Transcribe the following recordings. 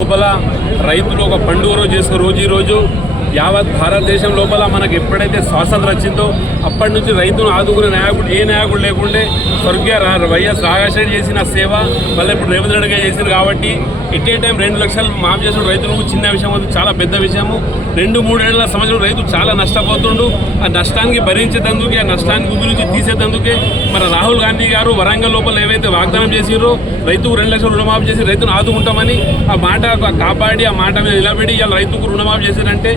లోపల రైతులు ఒక పండుగ రోజు చేసుకున్న రోజు ఈరోజు యావత్ భారతదేశం లోపల మనకు ఎప్పుడైతే స్వాతంత్రం వచ్చిందో అప్పటి నుంచి రైతును ఆదుకునే నాయకుడు ఏ నాయకుడు లేకుండే స్వర్గీయ వైఎస్ రాజశేఖర్ చేసిన సేవ మళ్ళీ ఇప్పుడు రేవంత్ రెడ్డి గారు చేశారు కాబట్టి ఎట్ ఏ టైం 2 లక్షలు మాఫ్ చేసిన రైతులకు చిన్న విషయం అది చాలా పెద్ద విషయము. 2-3 ఏళ్ల సంవత్సరం రైతు చాలా నష్టపోతుండు. ఆ నష్టానికి భరించేందుకే ఆ నష్టానికి గురించి తీసేందుకే మన రాహుల్ గాంధీ గారు వరంగల్ లోపల ఏవైతే వాగ్దానం చేసిరో రైతుకు 2 లక్షలు రుణమాఫీ చేసి రైతును ఆదుకుంటామని ఆ మాట కాపాడి ఆ మాట మీద నిలబడి ఇలా రైతుకు రుణమాఫీ చేశారంటే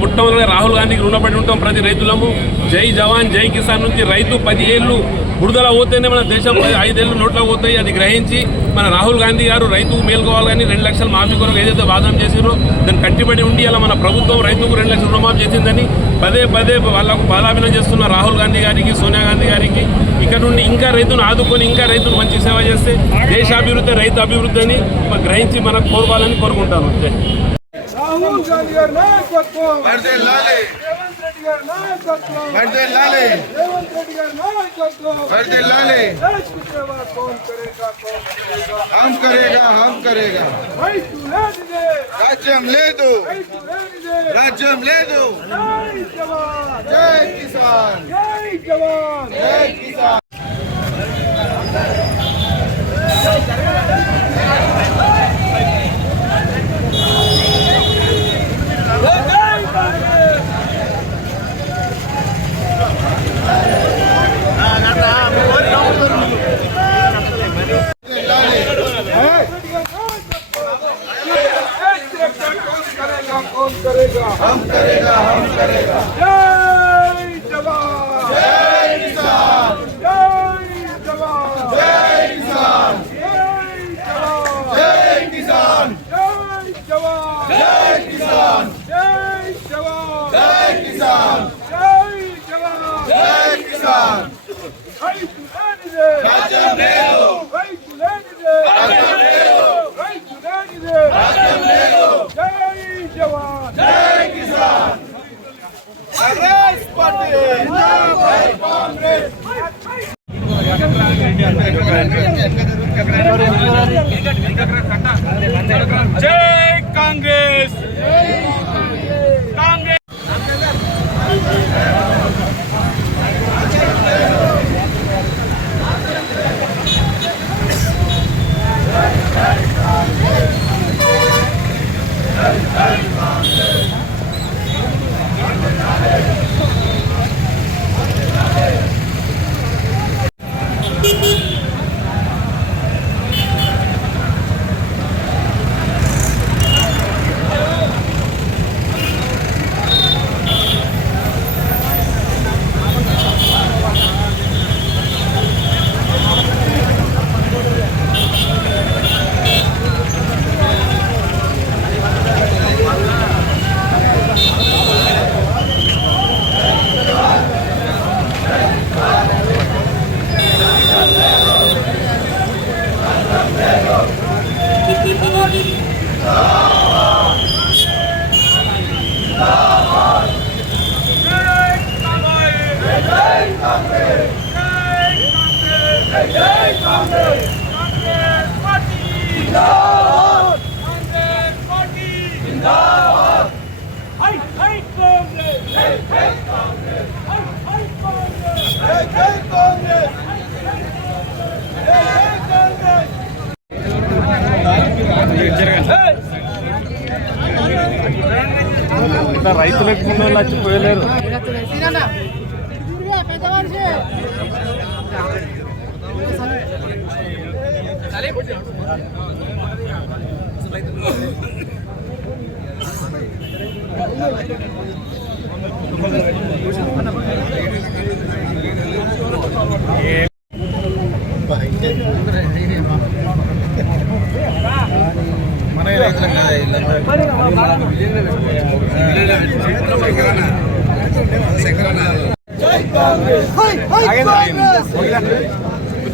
మొట్టమొదటిగా రాహుల్ గాంధీకి రుణపడి ఉంటాం ప్రతి రైతులము. జై జవాన్ జై కిసాన్ నుంచి రైతు 10 ఏళ్ళు బురదల పోతేనే మన దేశం 5 ఏళ్ళు నోట్లో పోతాయి. అది గ్రహించి మన రాహుల్ గాంధీ గారు రైతుకు మేలుకోవాలి కానీ 2 లక్షలు మాఫీ కొరకు ఏదైతే వాదన చేసిరో దాన్ని కట్టిబడి ఉండి అలా మన ప్రభుత్వం రైతుకు 2 లక్షలు రుణమాఫీ చేసిందని పదే వాళ్ళకు బాధాభినం చేస్తున్న రాహుల్ గాంధీ గారికి సోనియా గాంధీ గారికి ఇక్కడ నుండి ఇంకా రైతును ఆదుకొని ఇంకా రైతును మంచి సేవ చేస్తే దేశాభివృద్ధి రైతు అభివృద్ధి అని గ్రహించి మనకు కోరుకోవాలని కోరుకుంటాను. రాహుల్ గాంధీ గారి నాయకత్వం వర్ధిల్లాలి. రేవంత్ రెడ్డి గారి నాయకత్వం వర్ధిల్లాలి. రేవంత్ రెడ్డి గారి నాయకత్వం వర్ధిల్లాలి. देश की सेवा कौन करेगा हम करेगा రైతు లేనిదే రాజ్యం లేదు రాజ్యం లేదు. జై జవాన్ జై కిసాన్ జై జవాన్ జై కిసాన్. हम करेगा जय जवान जय किसान जय जवान जय किसान जय किसान जय जवान जय किसान जय जवान जय किसान जय जवान जय किसान. రైతు లేనిదే రాజ్యం లేదు రైతు లేనిదే రాజ్యం లేదు రైతు లేనిదే రాజ్యం లేదు. జై జవాన్ జై కిసాన్. కాంగ్రెస్ పార్టీ జిందాబాద్. కాంగ్రెస్ జై కాంగ్రెస్ కాంగ్రెస్. Hey, Congress! రైతులకు ముందు వచ్చిపోయలేరు.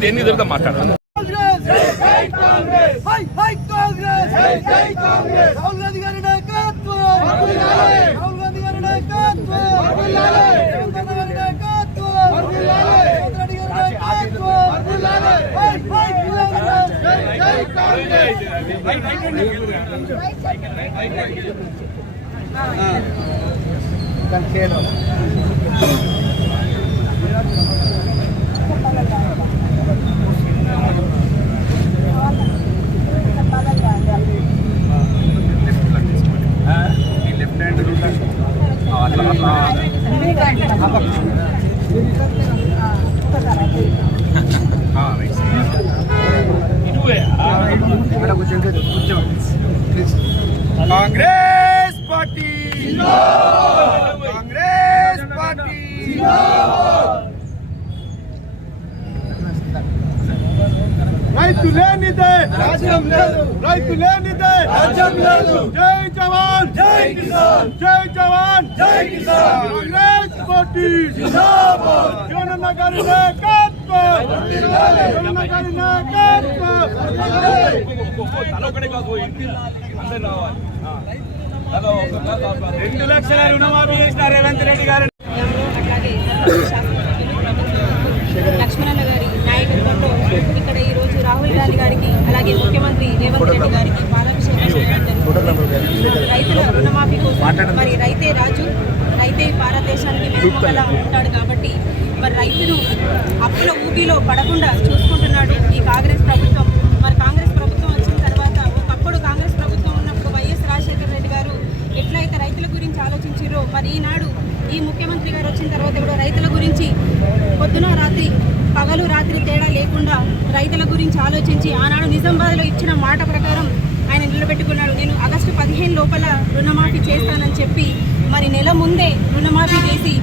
ఎన్ని దొరికితే మాట్లాడాలి. రాహుల్ గాంధీ గారి నాయకత్వం, రాహుల్ గాంధీ గారి నాయకత్వం, రేవంత్ అన్న గారి నాయకత్వం, రేవంత్ రెడ్డి గారి నాయకత్వం. Congress party, Congress party. రైతు లేనిదే రాజ్యం లేదు, రైతు లేనిదే రాజ్యం లేదు. జై జవాన్ జై కిసాన్, జై జవాన్ జై కిసాన్. కాంగ్రెస్ పార్టీ జిందాబాద్. జగనన్న గారి నాయకత్వం, జగనన్న గారి నాయకత్వం. 2 లక్షల రుణమాఫీ చేసిన రేవంత్ రెడ్డి గారు. అట్లాగే లక్ష్మణన్న గారి నాయకత్వంలో ఇక్కడ ఈ రోజు రాహుల్ గాంధీ గారికి అలాగే ముఖ్యమంత్రి రేవంత్ రెడ్డి గారికి పాలాభిషేకం చేయడం జరుగుతుంది. రైతుల రుణమాఫీ కోసం మరి రైతే రాజు, రైతే భారతదేశానికి వెనుకలా ఉంటాడు కాబట్టి మరి రైతును అప్పుల ఊబిలో పడకుండా చూసుకుంటున్నాడు ఈ కాంగ్రెస్ ప్రభుత్వం. మరి కాంగ్రెస్ ప్రభుత్వం వచ్చిన తర్వాత ఒకప్పుడు కాంగ్రెస్ ప్రభుత్వం ఉన్నప్పుడు వైఎస్ రాజశేఖర రెడ్డి గారు ఎట్లయితే రైతుల గురించి ఆలోచించారో మరి ఈనాడు ఈ ముఖ్యమంత్రి గారు వచ్చిన తర్వాత కూడా రైతుల గురించి పొద్దున రాత్రి పగలు రాత్రి తేడా లేకుండా రైతుల గురించి ఆలోచించి ఆనాడు నిజామాబాద్లో ఇచ్చిన మాట ప్రకారం ఆయన నిలబెట్టుకున్నాడు. నేను ఆగస్టు 15 లోపల రుణమాఫీ చేస్తానని చెప్పి మరి నెల ముందే రుణమాఫీ చేసి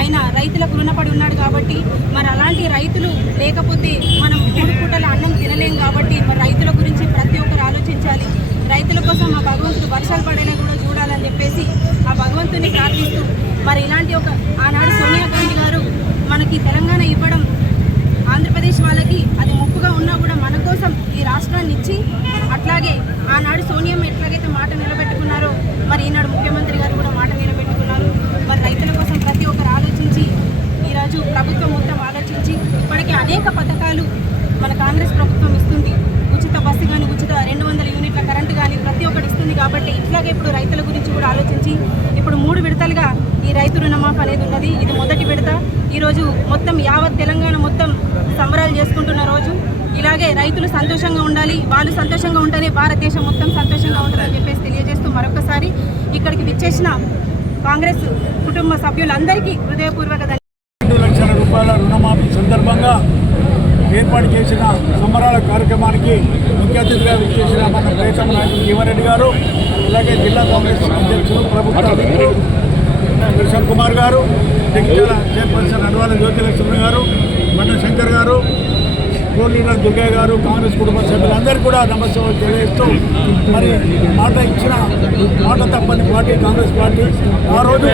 ఆయన రైతులకు రుణపడి ఉన్నాడు. కాబట్టి మరి అలాంటి రైతులు లేకపోతే మనం 3 పూటల అన్నం తినలేం. కాబట్టి మరి రైతుల గురించి ప్రతి ఒక్కరు ఆలోచించాలి. రైతుల కోసం ఆ భగవంతుడు వర్షాలు పడేలా కూడా చూడాలని చెప్పేసి ఆ భగవంతుని ప్రార్థిస్తూ మరి ఇలాంటి ఒక ఆనాడు సోనియా గాంధీ గారు మనకి తెలంగాణ ఇవ్వడం ఆంధ్రప్రదేశ్ వాళ్ళకి అది ముప్పుగా ఉన్నా కూడా మన కోసం ఈ రాష్ట్రాన్ని ఇచ్చి అట్లాగే ఆనాడు సోనియా ఎట్లాగైతే మాట నిలబెట్టుకున్నారో మరి ఈనాడు ముఖ్యమంత్రి గారు కూడా మాట నిలబెట్టుకున్నారు. మరి రైతుల కోసం ప్రతి ఒక్కరు ఆలోచించి ఈరోజు ప్రభుత్వం మొత్తం ఆలోచించి ఇప్పటికే అనేక పథకాలు మన కాంగ్రెస్ ప్రభుత్వం ఇస్తుంది. ఉచిత బస్సు కానీ, ఉచిత 200 యూనిట్ల కరెంటు కానీ ప్రతి ఒక్కటి ఇస్తుంది. కాబట్టి ఇట్లాగే ఇప్పుడు రైతుల గురించి కూడా ఆలోచించి ఇప్పుడు 3 విడతలుగా ఈ రైతు రుణమాఫీ అనేది ఉన్నది. ఇది మొదటి విడత. ఈరోజు మొత్తం యావత్ తెలంగాణ మొత్తం సంబరాలు చేసుకుంటున్న రోజు. ఇలాగే రైతులు సంతోషంగా ఉండాలి, వాళ్ళు సంతోషంగా ఉంటేనే భారతదేశం మొత్తం సంతోషంగా ఉంటుందని చెప్పేసి తెలియజేస్తూ మరొకసారి ఇక్కడికి విచ్చేసిన కాంగ్రెస్ కుటుంబ సభ్యులందరికీ హృదయపూర్వక 2 లక్షల రూపాయల రుణమాఫీ సందర్భంగా ఏర్పాటు చేసిన సంబరాల కార్యక్రమానికి ముఖ్య అతిథిగా విచ్చేసిన మన ప్రియతమ నాయకులు జీవన్రెడ్డి గారు, అలాగే జిల్లా కాంగ్రెస్ అధ్యక్షులు ప్రభుత్వ కృష్ణ కుమార్ గారు, జగిత్యాల చైర్పర్సన్ అడ్వాల జ్యోతిలక్ష్మి గారు, బండ శంకర్ గారు, కోర్ లీడర్ దుర్గయ్య గారు, కాంగ్రెస్ కుటుంబ సభ్యులందరూ కూడా నమస్కారం తెలియజేస్తూ మరి మాట ఇచ్చిన మాట తప్పని పార్టీ కాంగ్రెస్ పార్టీ. ఆ రోజు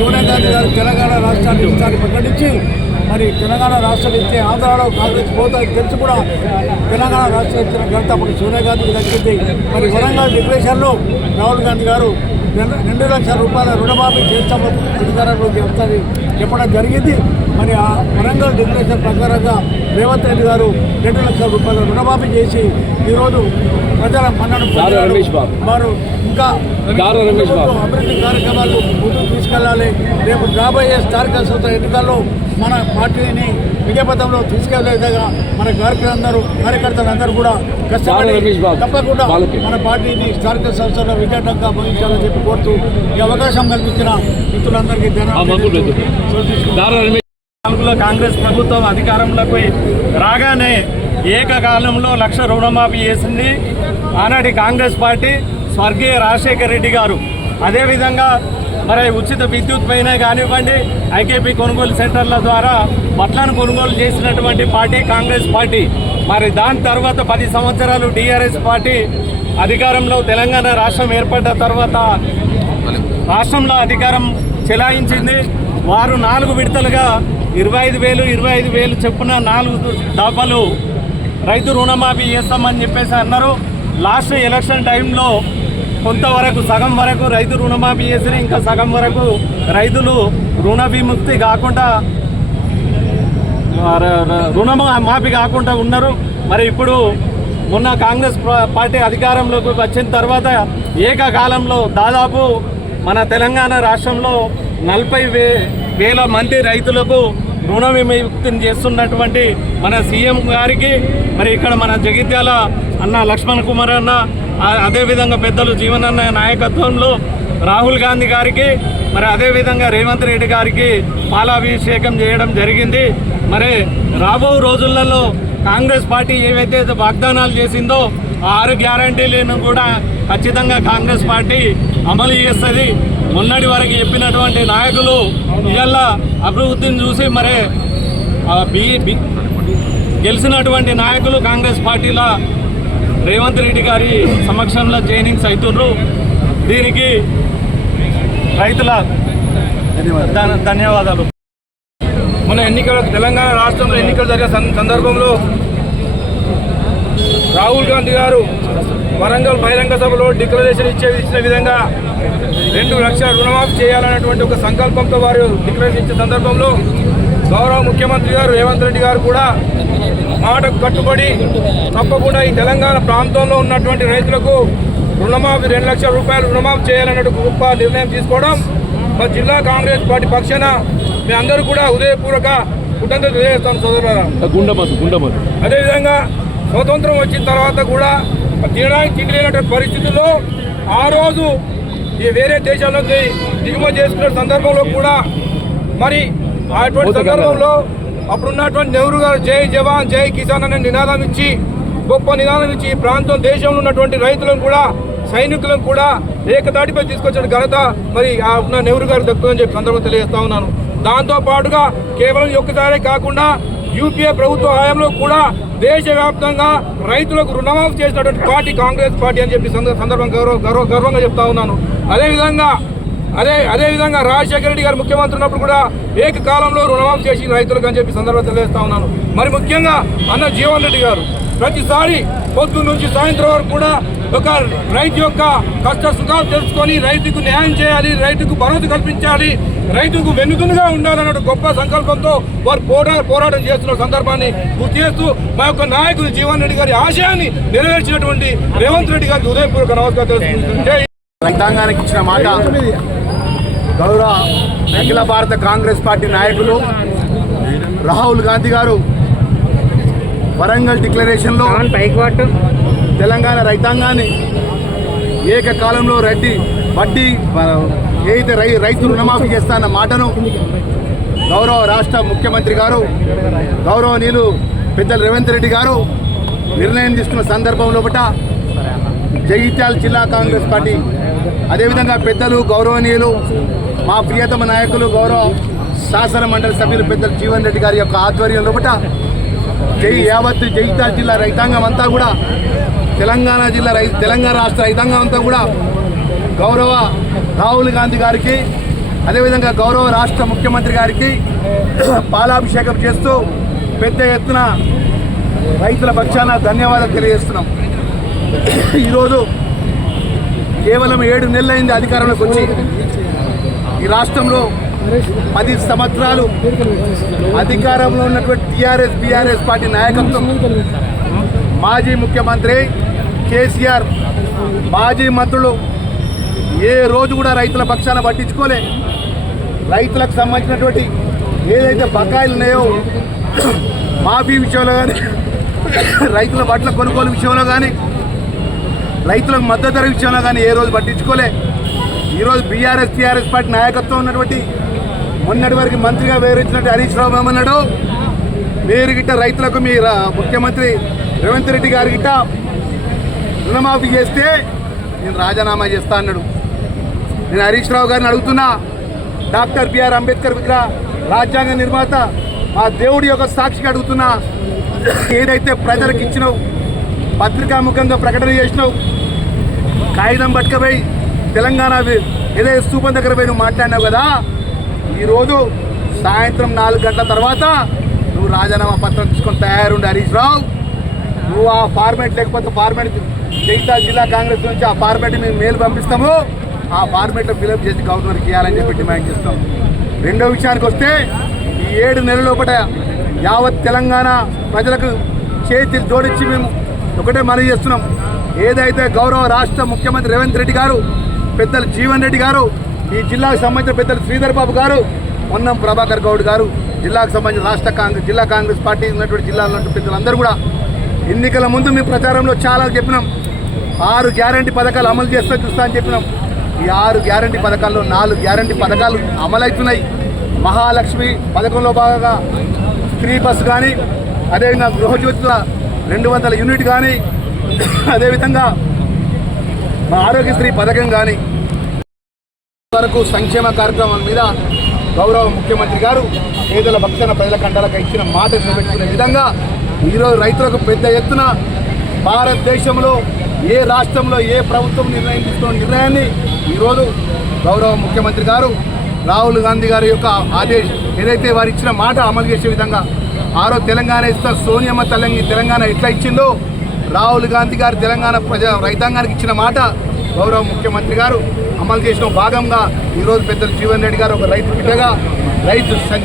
సోనియా గాంధీ గారు తెలంగాణ రాష్ట్రాన్ని ఇస్తారని ప్రకటించి మరి తెలంగాణ రాష్ట్రం ఇస్తే ఆంధ్రాలో కాంగ్రెస్ పోతానికి తెలిసి కూడా తెలంగాణ రాష్ట్రం ఇచ్చిన ఘనత అప్పుడు సోనియా గాంధీకి దక్కింది. మరి వరంగల్ డిక్లరేషన్లో రాహుల్ గాంధీ గారు 2 లక్షల రూపాయల రుణమాఫీ చేస్తామని అధికారంలోకి వస్తారని చెప్పడం జరిగింది. మరి ఆ వరంగల్ డిక్లరేషన్ ప్రకారంగా రేవంత్ రెడ్డి గారు 2 లక్షల రూపాయల రుణమాఫీ చేసి ఈరోజు ప్రజల మన్నను వారు ఇంకా అభివృద్ధి కార్యక్రమాలు ముందుకు తీసుకెళ్లాలి. రేపు రాబోయే స్థానిక సంస్థల ఎన్నికల్లో మన పార్టీని విజయపథంలో తీసుకెళ్లే విధంగా మన కార్యకర్తలందరూ కూడా కష్టపడి తప్పకుండా మన పార్టీని స్థానిక సంస్థల విజయవంతంగా ముగించాలని చెప్పి కోరుతూ ఈ అవకాశం కల్పించిన మిత్రులందరికీ కాంగ్రెస్ ప్రభుత్వం అధికారంలోకి రాగానే ఏకకాలంలో 1,00,000 రుణమాఫీ చేసింది ఆనాటి కాంగ్రెస్ పార్టీ, స్వర్గీయ రాజశేఖర రెడ్డి గారు. అదేవిధంగా మరి ఉచిత విద్యుత్ పైన కానివ్వండి, ఐకేపీ కొనుగోలు సెంటర్ల ద్వారా బట్టలను కొనుగోలు చేసినటువంటి పార్టీ కాంగ్రెస్ పార్టీ. మరి దాని తర్వాత 10 సంవత్సరాలు టీఆర్ఎస్ పార్టీ అధికారంలో తెలంగాణ రాష్ట్రం ఏర్పడ్డ తర్వాత రాష్ట్రంలో అధికారం చెలాయించింది. వారు 4 విడతలుగా 25,000 చొప్పున 4 దఫాలు రైతు రుణమాఫీ చేస్తామని చెప్పేసి అన్నారు. లాస్ట్ ఎలక్షన్ టైంలో కొంతవరకు సగం వరకు రైతు రుణమాఫీ చేసి ఇంకా సగం వరకు రైతులు రుణ విముక్తి కాకుండా రుణమాఫీ కాకుండా ఉన్నారు. మరి ఇప్పుడు మొన్న కాంగ్రెస్ పార్టీ అధికారంలోకి వచ్చిన తర్వాత ఏకకాలంలో దాదాపు మన తెలంగాణ రాష్ట్రంలో 40,000 మంది రైతులకు రుణ విముక్తిని చేస్తున్నటువంటి మన సీఎం గారికి, మరి ఇక్కడ మన జగిత్యాల అన్న లక్ష్మణ్ కుమార్ అన్న, అదేవిధంగా పెద్దలు జీవనన్న నాయకత్వంలో రాహుల్ గాంధీ గారికి, మరి అదేవిధంగా రేవంత్ రెడ్డి గారికి పాలాభిషేకం చేయడం జరిగింది. మరి రాబో రోజులలో కాంగ్రెస్ పార్టీ ఏవైతే వాగ్దానాలు చేసిందో 6 గ్యారంటీలను కూడా ఖచ్చితంగా కాంగ్రెస్ పార్టీ అమలు చేస్తుంది. మొన్నటి వరకు చెప్పినటువంటి నాయకులు ఇవాళ అభివృద్ధిని చూసి మరి గెలిచినటువంటి నాయకులు కాంగ్రెస్ పార్టీలో రేవంత్ రెడ్డి గారి సమక్షంలో జైనింగ్స్ అవుతున్నారు. దీనికి రైతుల ధన్యవాదాలు. మన తెలంగాణ రాష్ట్రంలో ఎన్నికలు జరిగిన సందర్భంలో రాహుల్ గాంధీ గారు వరంగల్ బహిరంగ సభలో డిక్లరేషన్ ఇచ్చిన విధంగా 2 లక్షల రుణమాఫీ చేయాలనేటువంటి ఒక సంకల్పంతో వారు డిక్లరేషన్ ఇచ్చే సందర్భంలో గౌరవ ముఖ్యమంత్రి గారు రేవంత్ రెడ్డి గారు కూడా మాటకు కట్టుబడి తప్పకుండా ఈ తెలంగాణ ప్రాంతంలో ఉన్నటువంటి రైతులకు రుణమాఫీ 2 లక్షల రూపాయలు రుణమాఫీ చేయాలన్నట్టు గొప్ప నిర్ణయం తీసుకోవడం మా జిల్లా కాంగ్రెస్ పార్టీ పక్షాన మీ అందరూ కూడా ఉదయపూర్వక కృతజ్ఞతలు తెలియజేస్తాం సోదరులారా. అదేవిధంగా స్వతంత్రం వచ్చిన తర్వాత కూడా తినడానికి తిండి లేనటువంటి పరిస్థితుల్లో ఆ రోజు ఈ వేరే దేశాల్లోకి దిగుమతి చేసుకునే సందర్భంలో కూడా మరి అటువంటి సందర్భంలో అప్పుడున్నటువంటి నెహ్రూ గారు జై జవాన్ జై కిసాన్ అనే నినాదం ఇచ్చి గొప్ప నినాదం ఇచ్చి ఈ ప్రాంతం దేశంలో ఉన్నటువంటి రైతులను కూడా సైనికులను కూడా ఏకతాటిపై తీసుకొచ్చిన ఘనత మరి ఆ ఉన్న నెహ్రూ గారు దక్కుతుందని చెప్పి సందర్భంగా తెలియజేస్తా ఉన్నాను. దాంతో పాటుగా కేవలం ఒక్కసారే కాకుండా యూపీఏ ప్రభుత్వ హయాంలో కూడా దేశవ్యాప్తంగా రైతులకు రుణమాఫీ చేసినటువంటి పార్టీ కాంగ్రెస్ పార్టీ అని చెప్పి సందర్భంగా గర్వంగా చెప్తా ఉన్నాను. అదేవిధంగా రాజశేఖర రెడ్డి గారు ముఖ్యమంత్రి ఉన్నప్పుడు కూడా ఏకకాలంలో రుణమాఫీ చేసి రైతులకు అని చెప్పి సందర్భంగా తెలియజేస్తా ఉన్నాను. మరి ముఖ్యంగా అన్న జీవన్ రెడ్డి గారు ప్రతిసారి పొద్దున్న నుంచి సాయంత్రం వరకు కూడా ఒక రైతు యొక్క కష్ట సుఖాలు తెలుసుకొని రైతుకు న్యాయం చేయాలి, రైతుకు భరోసా కల్పించాలి, రైతుకు వెన్నుదన్నుగా ఉండాలన్న గొప్ప సంకల్పంతో వారు పోరాటం చేస్తున్న సందర్భాన్ని గుర్తు చేస్తూ మా యొక్క నాయకుడు జీవన్ రెడ్డి గారి ఆశయాన్ని నెరవేర్చినటువంటి రేవంత్ రెడ్డి గారికి ఉదయపూర్వక నమస్కారం తెలుసుకుంటుంది. రైతాంగానికి ఇచ్చిన మాట గౌరవ అఖిల భారత కాంగ్రెస్ పార్టీ నాయకులు రాహుల్ గాంధీ గారు వరంగల్ డిక్లరేషన్లో తెలంగాణ రైతాంగాన్ని ఏకకాలంలో వడ్డీ ఏదైతే రైతు రుణమాఫీ చేస్తాన్న మాటను గౌరవ రాష్ట్ర ముఖ్యమంత్రి గారు గౌరవనీయులు పెద్దలు రేవంత్ రెడ్డి గారు నిర్ణయం తీసుకున్న సందర్భంలో జగిత్యాల జిల్లా కాంగ్రెస్ పార్టీ అదేవిధంగా పెద్దలు గౌరవనీయులు మా ప్రియతమ నాయకులు గౌరవ శాసన మండలి సభ్యులు పెద్దలు జీవన్ రెడ్డి గారి యొక్క ఆధ్వర్యంలో యావత్ జగిత్యాల జిల్లా రైతాంగం అంతా కూడా తెలంగాణ రాష్ట్ర రైతాంగం అంతా కూడా గౌరవ రాహుల్ గాంధీ గారికి అదేవిధంగా గౌరవ రాష్ట్ర ముఖ్యమంత్రి గారికి పాలాభిషేకం చేస్తూ పెద్ద ఎత్తున రైతుల పక్షాన ధన్యవాదాలు తెలియజేస్తున్నాం. ఈరోజు కేవలం 7 నెలలైంది అధికారంలోకి వచ్చి. ఈ రాష్ట్రంలో 10 సంవత్సరాలు అధికారంలో ఉన్నటువంటి బీఆర్ఎస్ పార్టీ నాయకత్వం, మాజీ ముఖ్యమంత్రి కేసీఆర్, మాజీ మంత్రులు ఏ రోజు కూడా రైతుల పక్షాన పట్టించుకోలే. రైతులకు సంబంధించినటువంటి ఏదైతే బకాయిలు ఉన్నాయో మాఫీ విషయంలో కానీ, రైతుల బట్టల కొనుగోలు విషయంలో కానీ, రైతులకు మద్దతు ధర విషయంలో కానీ ఏ రోజు పట్టించుకోలే. ఈరోజు బీఆర్ఎస్ టీఆర్ఎస్ పార్టీ నాయకత్వం ఉన్నటువంటి మొన్నటి వరకు మంత్రిగా వివరించినట్టు హరీష్ రావు ఏమన్నాడు, మీరు గిట్ట రైతులకు మీ ముఖ్యమంత్రి రేవంత్ రెడ్డి గారి గిట్ట రుణమాఫీ చేస్తే నేను రాజీనామా చేస్తా అన్నాడు. నేను హరీష్ రావు గారిని అడుగుతున్నా, డాక్టర్ బిఆర్ అంబేద్కర్ విగ్రహ రాజ్యాంగ నిర్మాత ఆ దేవుడి యొక్క సాక్షిగా అడుగుతున్నా, ఏదైతే ప్రజలకు ఇచ్చినావు, పత్రికాముఖంగా ప్రకటన చేసినావు, కాగితం పట్టుకపోయి తెలంగాణ ఏదైతే స్తూపం దగ్గర పోయి నువ్వు మాట్లాడినావు కదా, ఈరోజు సాయంత్రం 4 గంటల తర్వాత నువ్వు రాజీనామా పత్రం తీసుకొని తయారుండి హరీష్ రావు. నువ్వు ఆ ఫార్మేట్ లేకపోతే ఫార్మేట్ జగిత్యాల జిల్లా కాంగ్రెస్ నుంచి ఆ ఫార్మేట్ మేము మెయిల్ పంపిస్తాము, ఆ ఫార్మేట్లో ఫిలప్ చేసి గవర్నర్కి ఇవ్వాలని చెప్పి డిమాండ్ చేస్తాం. రెండో విషయానికి వస్తే ఈ 7 నెలల లోపల యావత్ తెలంగాణ ప్రజలకు చేతులు జోడించి మేము ఒకటే మనవి చేస్తున్నాం. ఏదైతే గౌరవ రాష్ట్ర ముఖ్యమంత్రి రేవంత్ రెడ్డి గారు, పెద్దలు జీవన్ రెడ్డి గారు, ఈ జిల్లాకు సంబంధించిన పెద్దలు శ్రీధర్ బాబు గారు, పొన్నం ప్రభాకర్ గౌడ్ గారు, జిల్లాకు సంబంధించిన జిల్లా కాంగ్రెస్ పార్టీ ఉన్నటువంటి జిల్లాలో ఉన్న పెద్దలందరూ కూడా ఎన్నికల ముందు మేము ప్రచారంలో చాలా చెప్పినాం. 6 గ్యారంటీ పథకాలు అమలు చేస్తా చూస్తా అని చెప్పినాం. ఈ 6 గ్యారంటీ పథకాల్లో 4 గ్యారంటీ పథకాలు అమలవుతున్నాయి. మహాలక్ష్మి పథకంలో భాగంగా స్త్రీ బస్ కానీ, అదేవిధంగా గృహజ్యోతుల 200 యూనిట్ కానీ, అదేవిధంగా మా ఆరోగ్యశ్రీ పథకం కానీ వరకు సంక్షేమ కార్యక్రమాల మీద గౌరవ ముఖ్యమంత్రి గారు పేదల భక్షణ ప్రజల కంటాలకు ఇచ్చిన మాట నిలబెట్టుకునే విధంగా ఈరోజు రైతులకు పెద్ద ఎత్తున భారతదేశంలో ఏ రాష్ట్రంలో ఏ ప్రభుత్వం నిర్ణయం తీసుకున్న నిర్ణయాన్ని ఈరోజు గౌరవ ముఖ్యమంత్రి గారు రాహుల్ గాంధీ గారి యొక్క ఆదేశం ఏదైతే వారు ఇచ్చిన మాట అమలు చేసే విధంగా తెలంగాణ ఇస్తా సోనియమ్మ తెలంగాణ ఎట్లా ఇచ్చిందో రాహుల్ గాంధీ గారు తెలంగాణ రైతాంగానికి ఇచ్చిన మాట గౌరవ ముఖ్యమంత్రి గారు అమలు చేసిన భాగంగా ఈరోజు పెద్దలు జీవన్ రెడ్డి గారు ఒక రైతు బిడ్డగా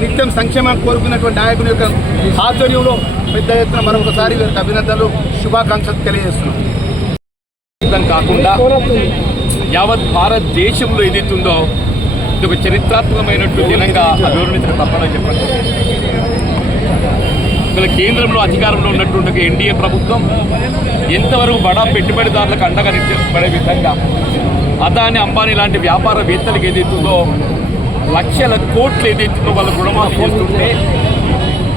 నిత్యం సంక్షేమాన్ని కోరుకున్నటువంటి నాయకుని యొక్క ఆధ్వర్యంలో పెద్ద ఎత్తున మరొకసారి వీరికి అభినందనలు శుభాకాంక్షలు తెలియజేస్తున్నాం. కాకుండా యావత్ భారతదేశంలో ఏదైతుందో ఇది ఒక చరిత్రాత్మకమైనటువంటి దినంగా అభివర్ణించడం తప్పదని చెప్పండి. ఇలా కేంద్రంలో అధికారంలో ఉన్నటువంటి ఎన్డీఏ ప్రభుత్వం ఎంతవరకు బడా పెట్టుబడిదారులకు అండగా నిలబడే విధంగా అదాని అంబానీ లాంటి వ్యాపారవేత్తలకు ఏదైతుందో లక్షల కోట్లు ఏదైతుందో వాళ్ళకు రుణమాఫీ చేస్తుంటే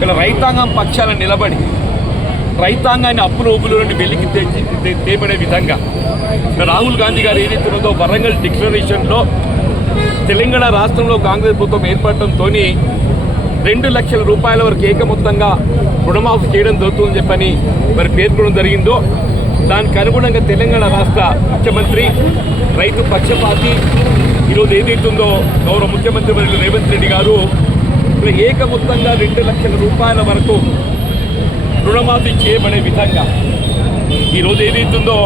ఇలా రైతాంగం పక్షాలను నిలబడి రైతాంగాన్ని అప్పుల ఊపుల నుండి వెలికి తేబడే విధంగా రాహుల్ గాంధీ గారు ఏదైతున్నదో వరంగల్ డిక్లరేషన్లో తెలంగాణ రాష్ట్రంలో కాంగ్రెస్ ప్రభుత్వం ఏర్పడటంతో 2 లక్షల రూపాయల వరకు ఏకమొత్తంగా రుణమాఫీ చేయడం జరుగుతుందని చెప్పని మరి పేర్కొనడం జరిగిందో దానికి అనుగుణంగా తెలంగాణ రాష్ట్ర ముఖ్యమంత్రి రైతు పక్షపాతి ఈరోజు ఏదైతుందో గౌరవ ముఖ్యమంత్రి వర్యులు రేవంత్ రెడ్డి గారు ఏకమొత్తంగా 2 లక్షల రూపాయల వరకు రుణమాఫీ చేయబడే విధంగా ఈరోజు ఏదైతుందో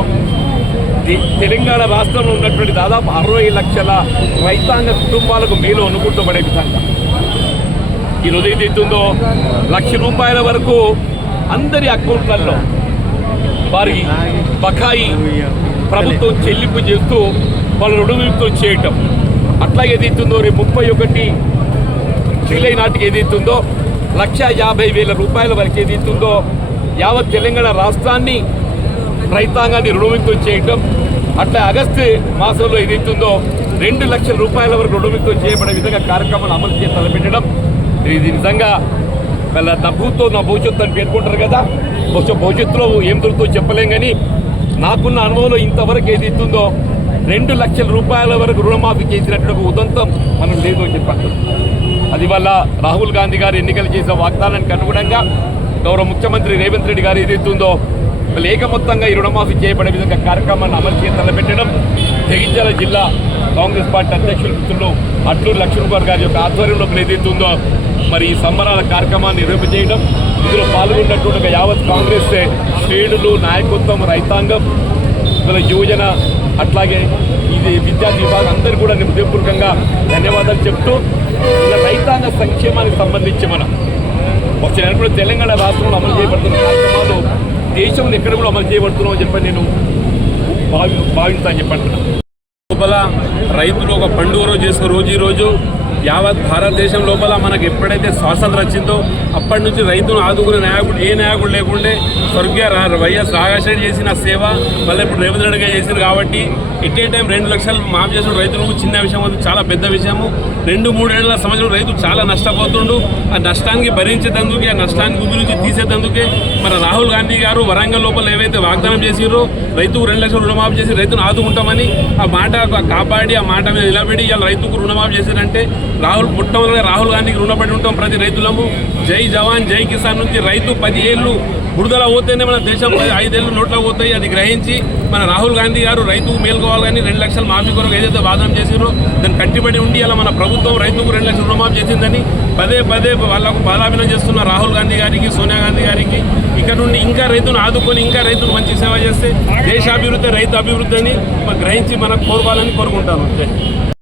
తెలంగాణ రాష్ట్రంలో ఉన్నటువంటి దాదాపు 60 లక్షల రైతాంగ కుటుంబాలకు మేలు అనుకుంటబడే విధంగా ఈరోజు ఏదైతుందో 1 లక్ష రూపాయల వరకు అందరి అకౌంట్లలో వారి బకాయి ప్రభుత్వం చెల్లింపు చేస్తూ వాళ్ళ రుణవిముక్తం చేయటం అట్లాగే ఏదైతుందో రేపు 31 జూలై నాటికి ఏదైతుందో 1,50,000 రూపాయల వరకు ఏదైతుందో యావత్ తెలంగాణ రాష్ట్రాన్ని రైతాంగాన్ని రుణవిముక్తం చేయటం అట్లా ఆగస్టు మాసంలో ఏదైతుందో 2 లక్షల రూపాయల వరకు రుణవిముక్తం చేయబడే విధంగా కార్యక్రమాలు అమలు చేసి తలపెట్టడం ఇది నిజంగా వాళ్ళ డబ్బుతో నా భవిష్యత్తు అని పేర్కొంటారు కదా. భవిష్యత్తులో ఏం దొరుకుతుందో చెప్పలేం, కానీ నాకున్న అనుభవంలో ఇంతవరకు ఏదైతుందో 2 లక్షల రూపాయల వరకు రుణమాఫీ చేసినటువంటి ఉదంతం మనం లేదు అని చెప్పారు. అది వల్ల రాహుల్ గాంధీ గారు ఎన్నికలు చేసిన వాగ్దానానికి అనుగుణంగా గౌరవ ముఖ్యమంత్రి రేవంత్ రెడ్డి గారు ఏదైతుందో ఏకమొత్తంగా ఈ రుణమాఫీ చేయబడే విధంగా కార్యక్రమాన్ని అమలు చేసి తలపెట్టడం జగిత్యాల జిల్లా కాంగ్రెస్ పార్టీ అధ్యక్షులు మిత్రులు అట్లూరు లక్ష్మణ్ గారి యొక్క ఆధ్వర్యంలో ఏదైతుందో మరి ఈ సంబరాల కార్యక్రమాన్ని నిర్వహించడం ఇందులో పాల్గొన్నటువంటి యావత్ కాంగ్రెస్ శ్రేణులు నాయకత్వం రైతాంగం యువజన అట్లాగే ఇది విద్యార్థి విభాగం అందరూ కూడా హృదయపూర్వకంగా ధన్యవాదాలు చెప్తూ ఇలా రైతాంగ సంక్షేమానికి సంబంధించి మనం వచ్చినప్పుడు తెలంగాణ రాష్ట్రంలో అమలు చేయబడుతున్న కార్యక్రమాలు దేశంలో ఎక్కడ కూడా అమలు చేయబడుతున్నామని చెప్పి నేను భావిస్తాను చెప్పంటున్నాను. లోపల రైతులు ఒక పండుగ రోజు చేసుకుని రోజు యావత్ భారతదేశం లోపల మనకు ఎప్పుడైతే స్వాతంత్రం వచ్చిందో అప్పటి నుంచి రైతును ఆదుకునే నాయకుడు ఏ నాయకుడు లేకుండే స్వర్గీయ వైఎస్ రాజశేఖర్ చేసిన సేవ మళ్ళీ ఇప్పుడు రేవంత్ రెడ్డిగా చేసింది కాబట్టి ఎట్ ఏ టైం 2 లక్షలు మాఫ్ చేసిన రైతులకు చిన్న విషయం అది చాలా పెద్ద విషయము. 2-3 ఏళ్ల సంవత్సరం రైతు చాలా నష్టపోతుండు. ఆ నష్టానికి భరించేందుకే ఆ నష్టానికి గురించి తీసేందుకే మన రాహుల్ గాంధీ గారు వరంగల్ లోపల ఏవైతే వాగ్దానం చేసిరో రైతుకు 2 లక్షలు రుణమాఫీ చేసి రైతును ఆదుకుంటామని ఆ మాట కాపాడి ఆ మాట మీద నిలబడి ఇలా రైతుకు రుణమాఫీ చేశారంటే మొట్టమొదటిగా రాహుల్ గాంధీకి రుణపడి ఉంటాం ప్రతి రైతులము. జై జవాన్ జై కిసాన్ నుంచి రైతు 10 ఏళ్ళు బురదల పోతేనే మన దేశం 5 ఏళ్ళు నోట్లో పోతాయి. అది గ్రహించి మన రాహుల్ గాంధీ గారు రైతుకు మేలుకోవాలి కానీ 2 లక్షల మాఫీ కొరకు ఏదైతే వాదన చేసిరో దాన్ని కట్టిబడి ఉండి అలా మన ప్రభుత్వం రైతుకు 2 లక్షల రుణమాఫీ చేసిందని పదే వాళ్ళకు బాధాభినం చేస్తున్న రాహుల్ గాంధీ గారికి సోనియా గాంధీ గారికి ఇక్కడ నుండి ఇంకా రైతును ఆదుకొని ఇంకా రైతును మంచి సేవ చేస్తే దేశాభివృద్ధి రైతు అభివృద్ధి అని గ్రహించి మనకు కోరుకోవాలని కోరుకుంటాను.